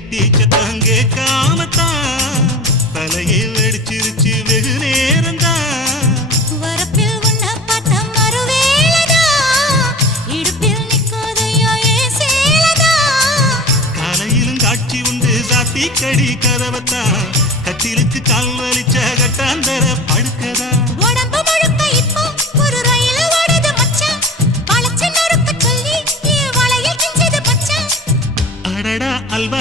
மெட்டி சத்தம் கேட்காமத்தான் தலையை வெடிச்சிருச்சு வெகு நேரம்தான் வரப்பில் உன்னை பார்த்த மறுவேளைதான் இடுப்பில் நிற்காதையா ஏன் சேலதான் காலையிலும் காட்சி உண்டு சாத்தி கடி கதவத்தான் கட்டிலுக்கு கால் வலிச்ச கட்டாந்தர படுக்கதா உடம்பு முழுக்க இப்போ ஒரு ரயில் ஓடுது மச்சான் வளைச்சு நறுக்க சொல்லி என் வளையல் கிஞ்சது மச்சான் அடடா அல்வா